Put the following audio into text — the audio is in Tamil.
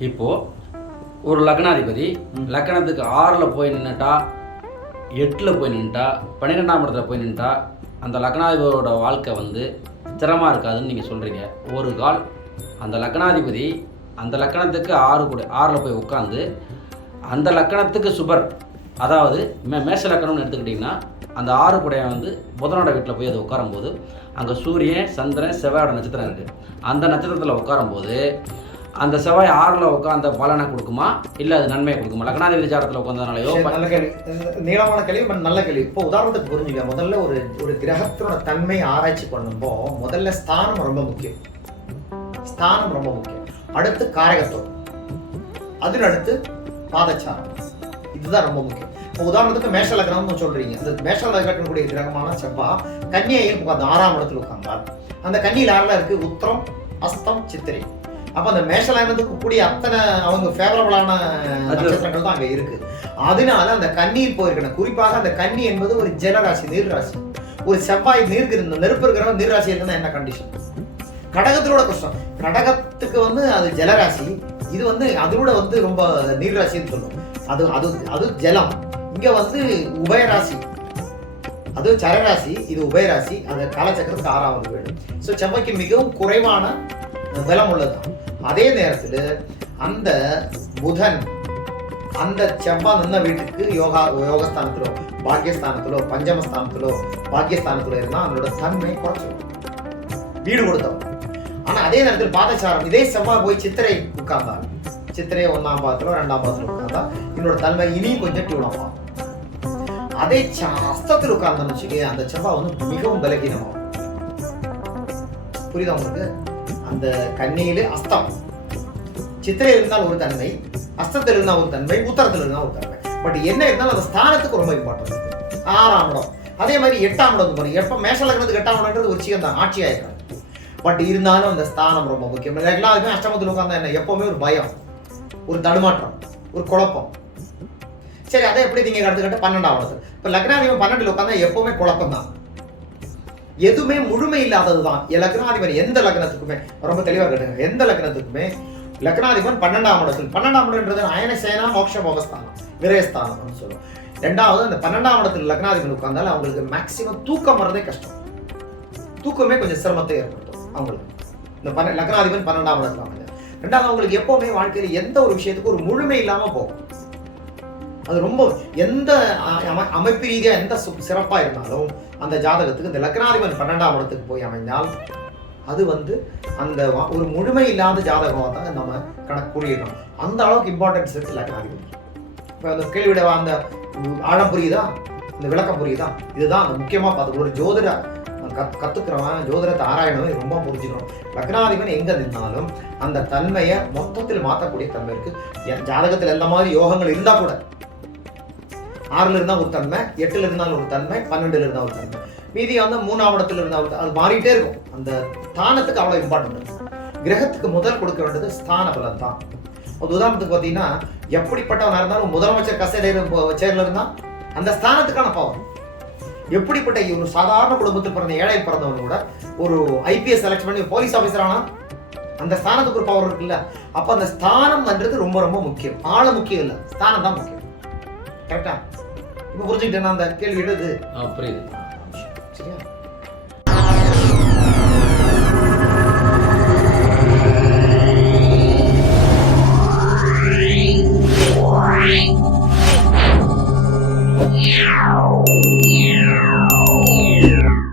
இப்போது ஒரு லக்னாதிபதி லக்னத்துக்கு ஆறில் போய் நின்றுட்டா எட்டில் போய் நின்றுட்டா பன்னிரெண்டாம் இடத்துல போய் நின்றுட்டா அந்த லக்னாதிபதியோட வாழ்க்கை வந்து ஸ்திரமாக இருக்காதுன்னு நீங்கள் சொல்கிறீங்க ஒரு கால் அந்த லக்னாதிபதி அந்த லக்கணத்துக்கு ஆறு கூட ஆறில் போய் உட்காந்து அந்த லக்கணத்துக்கு சுபர் அதாவது மே மேஷ லக்கணம்னு எடுத்துக்கிட்டிங்கன்னா அந்த ஆறு கூடைய வந்து புதனோட வீட்டில் போய் அது உட்காரும்போது அங்கே சூரியன் சந்திரன் செவ்வாயோட நட்சத்திரம் இருக்குது அந்த நட்சத்திரத்தில் உட்காரும்போது அந்த செவ்வாய் ஆறில் உட்காந்த பலனை கொடுக்குமா? இல்லை அது நன்மையை கொடுக்குமா? லக்னாதிபதி சாரத்தில் உட்காந்ததுனாலயோ நல்ல கேள்வி. நீளமான கேள்வி பட் நல்ல கேள்வி. இப்போ உதாரணத்துக்கு புரிஞ்சுக்க முதல்ல ஒரு ஒரு கிரகத்தினோட தன்மை ஆராய்ச்சி பண்ணும்போ முதல்ல ஸ்தானம் ரொம்ப முக்கியம். ஸ்தானம் ரொம்ப முக்கியம். அடுத்து காரகத்துவம். அதில் அடுத்து பாதச்சாரம். இதுதான் ரொம்ப முக்கியம். இப்போ உதாரணத்துக்கு மேஷ லக்னம்னு சொல்றீங்க. அந்த மேஷ லக்னக்கூடிய கிரகமான செவ்வா கன்னியையில் உட்காந்து ஆறாம் இடத்துல உட்கார்ந்தார். அந்த கன்னியில் யாரெல்லாம் இருக்கு? உத்திரம் அஸ்தம் சித்திரை. அப்ப அந்த மேஷ லக்னத்துக்கு கூடிய அத்தனை அவங்க ஃபேவரபிளான நட்சத்திரங்கள் தான் அங்க இருக்கு. அதனால அந்த கண்ணீர் போயிருக்கணும். குறிப்பாக அந்த கன்னி என்பது ஒரு ஜலராசி நீர் ராசி ஒரு செவ்வாய் நீருக்கு இருந்த நெருப்பு இருக்கிறவங்க நீர் ராசி என்ன கண்டிஷன் கடகத்திலோட கஷ்டம். கடகத்துக்கு வந்து அது ஜலராசி. இது வந்து அதோட வந்து ரொம்ப நீர் ராசின்னு சொல்லும் அது அது அது ஜலம். இங்க வந்து உபயராசி. அது சரராசி இது உபயராசி. அந்த காலச்சக்கரத்துக்கு ஆறாவது வீடு. ஸோ செவ்வாய்க்கு மிகவும் குறைவான பலம் உள்ளது அதே நேரத்தில் அந்த புதன் அந்த செவ்வாய் நின்ன வீட்டுக்கு யோகா யோகஸ்தானத்திலோ பாக்கியஸ்தானத்திலோ பஞ்சமஸ்தானத்திலோ பாக்கியஸ்தானத்திலோ இருந்தால் அதனோட தன்மை குறைச்சிடும் வீடு கொடுத்தோம் ஆனால் அதே நேரத்தில் பாதச்சாரம் இதே செவ்வாய் போய் சித்திரை உட்கார்ந்தார். சித்திரை ஒன்றாம் பாதத்திலோ ரெண்டாம் பாதத்தில் உட்கார்ந்தா என்னோட தன்மை இனியும் கொஞ்சம் டியூனமாகும் அதே ச- அஸ்தத்தில் உட்கார்ந்தோம்னு வச்சுக்கே அந்த செவ்வாய் வந்து மிகவும் பலகீனமாகும். புரியுதா உங்களுக்கு? அந்த கண்ணியிலே அஸ்தம். சித்திரை இருந்தால் ஒரு தன்மை அஸ்தத்தில் இருந்தால் ஒரு தன்மை உத்தரத்தில் இருந்தால் ஒரு தன்மை. பட் என்ன இருந்தாலும் அந்த ஸ்தானத்துக்கு ரொம்ப இம்பார்ட்டன்ட் ஆறாம் இடம். அதே மாதிரி எட்டாம் இடம் பாருங்க எப்போ மேஷ லக்னத்துக்கு எட்டாம் இடம்ன்றது ஒரு சிகம் தான். ஆட்சி ஆயிருக்காங்க பட் இருந்தாலும் அந்த ஸ்தானம் ரொம்ப முக்கியம். எல்லாருமே அஷ்டமத்தில் உட்காந்தா என்ன? எப்பவுமே ஒரு பயம் ஒரு தடுமாற்றம் ஒரு குழப்பம். சரி அதை எப்படி நீங்கள் எடுத்துக்கிட்ட பன்னெண்டாம் இடத்துல இப்போ லக்னாதிபம் பன்னெண்டில் உட்காந்தா எப்பவுமே குழப்பம் தான் எதுவுமே முழுமை இல்லாதது தான் லக்னாதிபதி எந்த லக்னத்துக்குமே ரொம்ப தெளிவாக கேட்டுங்க எந்த லக்னத்துக்குமே லக்னாதிபன் பன்னெண்டாம் இடத்தில். பன்னெண்டாம் இடம்ன்றது அயனசேனா மோட்ச போகஸ்தானம் விரயஸ்தானம் சொல்லுவோம். ரெண்டாவது அந்த பன்னெண்டாம் இடத்தில் லக்னாதிபன் உட்கார்ந்தாலும் அவங்களுக்கு மேக்சிமம் தூக்கம் வர்றதே கஷ்டம். தூக்கமே கொஞ்சம் சிரமத்தை ஏற்படுத்தும் அவங்களுக்கு. இந்த பன்ன லக்னாதிபன் பன்னெண்டாம் இடத்துல அவங்க ரெண்டாவது அவங்களுக்கு எப்பவுமே வாழ்க்கையில எந்த ஒரு விஷயத்துக்கும் ஒரு முழுமை இல்லாமல் போகும். அது ரொம்ப எந்த அமைப்பு ரீதியாக எந்த சிறப்பாக இருந்தாலும் அந்த ஜாதகத்துக்கு இந்த லக்னாதிபன் பன்னெண்டாம் இடத்துக்கு போய் அமைந்தால் அது வந்து அந்த ஒரு முழுமை இல்லாத ஜாதகமாக தான் நம்ம கணக்கு கூறியிருக்கோம். அந்த அளவுக்கு இம்பார்ட்டன்ஸ் இருக்கு லக்னாதிபதி. இப்போ அந்த கேள்வியோட அந்த ஆழம் புரியுதா? இந்த விளக்கம் புரியுதா? இதுதான் அந்த முக்கியமாக பார்த்து ஒரு ஜோதிட கத் கற்றுக்கிறவன் ஜோதிடத்தை ஆராயணும் ரொம்ப புரிஞ்சுக்கணும். லக்னாதிபன் எங்கே நின்னாலும் அந்த தன்மையை மொத்தத்தில் மாற்றக்கூடிய தன்மை இருக்குது என் ஜாதகத்தில் எந்த மாதிரி யோகங்கள் இருந்தால் கூட ஆறுல இருந்தா ஒரு தன்மை எட்டுல இருந்தாலும் ஒரு தன்மை பன்னெண்டுல இருந்தா ஒரு தன்மை. மீதி வந்து மூணாம் இடத்துல இருந்தா ஒரு அது மாறிட்டே இருக்கும். அந்த ஸ்தானத்துக்கு அவ்வளவு இம்பார்ட்டன்ட் கிரகத்துக்கு முதல் கொடுக்க வேண்டியது ஸ்தான பலம் தான். ஒரு உதாரணத்துக்கு பார்த்தீங்கன்னா எப்படிப்பட்டவனா இருந்தாலும் முதலமைச்சர் கசேரியில் சேர்ல இருந்தா அந்த ஸ்தானத்துக்கான பவர் எப்படிப்பட்ட ஒரு சாதாரண குடும்பத்தில் பிறந்த ஏழை பிறந்தவன் கூட ஒரு ஐபிஎஸ் செலக்ட் பண்ணி போலீஸ் ஆஃபீஸர் ஆனா அந்த ஸ்தானத்துக்கு ஒரு பவர் இருக்குல்ல. அப்ப அந்த ஸ்தானம்ன்றது ரொம்ப ரொம்ப முக்கியம். ஆள முக்கியம் இல்லை. ஸ்தானம் தான் முக்கியம். கரெக்டா இப்போ புரிஞ்சுக்கிட்டேன்னா அந்த கேள்வி எடுது ஆ, புரியுது. சரியா?